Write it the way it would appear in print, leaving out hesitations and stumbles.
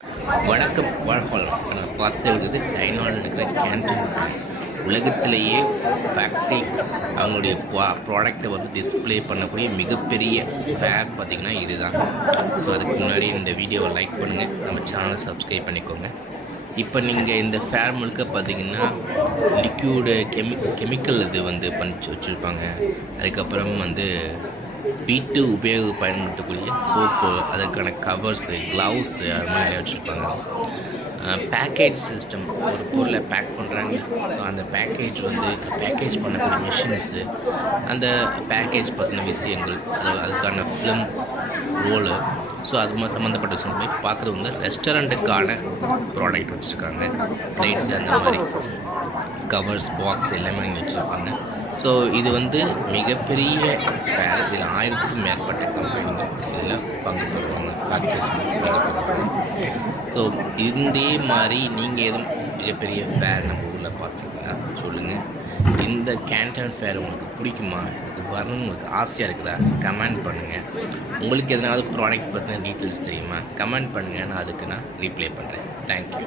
வணக்கம் வாழ்வாளம் நான் பார்த்துருக்குது சைனாவில் இருக்கிற கேன்டீன் உலகத்திலேயே ஃபேக்ட்ரி அவங்களுடைய ப்ராடக்டை வந்து டிஸ்பிளே பண்ணக்கூடிய மிகப்பெரிய ஃபேர் பார்த்திங்கன்னா இதுதான். ஸோ அதுக்கு முன்னாடி இந்த வீடியோவை லைக் பண்ணுங்கள், நம்ம சேனலை சப்ஸ்கிரைப் பண்ணிக்கோங்க. இப்போ நீங்கள் இந்த ஃபேர் முழுக்க பார்த்திங்கன்னா லிக்யூடு கெமிக்கல் இது வந்து பண்ணி வச்சுருப்பாங்க. அதுக்கப்புறம் வந்து வீட்டு பயன்படுத்தக்கூடிய சோப்பு, அதற்கான கவர்ஸு, க்ளவுஸு அது மாதிரி நிறையா வச்சுருப்பாங்க. பேக்கேஜ் சிஸ்டம், ஒரு பொருளை பேக் பண்ணுறாங்க. ஸோ அந்த பேக்கேஜ் பண்ணக்கூடிய மிஷின்ஸு, அந்த பேக்கேஜ் பற்றின விஷயங்கள், அதுக்கான ஃபிலிம் ரோலு, ஸோ அது மாதிரி சம்மந்தப்பட்ட விஷயங்கள் பார்க்குறது வந்து ரெஸ்டாரண்ட்டுக்கான ப்ராடக்ட் வச்சுருக்காங்க. ப்ளேட்ஸு, அந்த மாதிரி கவர்ஸ், பாக்ஸ் எல்லாமே இங்கே வச்சுருப்பாங்க. ஸோ இது வந்து மிகப்பெரிய ஃபேர். இதில் 1000க்கும் மேற்பட்ட கம்பெனிகள் இதில் பங்கு பெறுவாங்க, ஃபேக்ட்ரிஸ் பங்கு பெறுவாங்க. ஸோ இதே மாதிரி நீங்கள் எதுவும் மிகப்பெரிய ஃபேர் நம்ம ஊரில் பார்த்துருக்கீங்களா சொல்லுங்கள். இந்த கேன்டன் ஃபேர் உங்களுக்கு பிடிக்குமா? இதுக்கு வரணும்னு உங்களுக்கு ஆசையாக இருக்குதா? கமெண்ட் பண்ணுங்கள். உங்களுக்கு எதனாவது ப்ராடக்ட் பற்றின டீட்டெயில்ஸ் தெரியுமா? கமெண்ட் பண்ணுங்கள், நான் அதுக்கு ரிப்ளை பண்ணுறேன். தேங்க்யூ.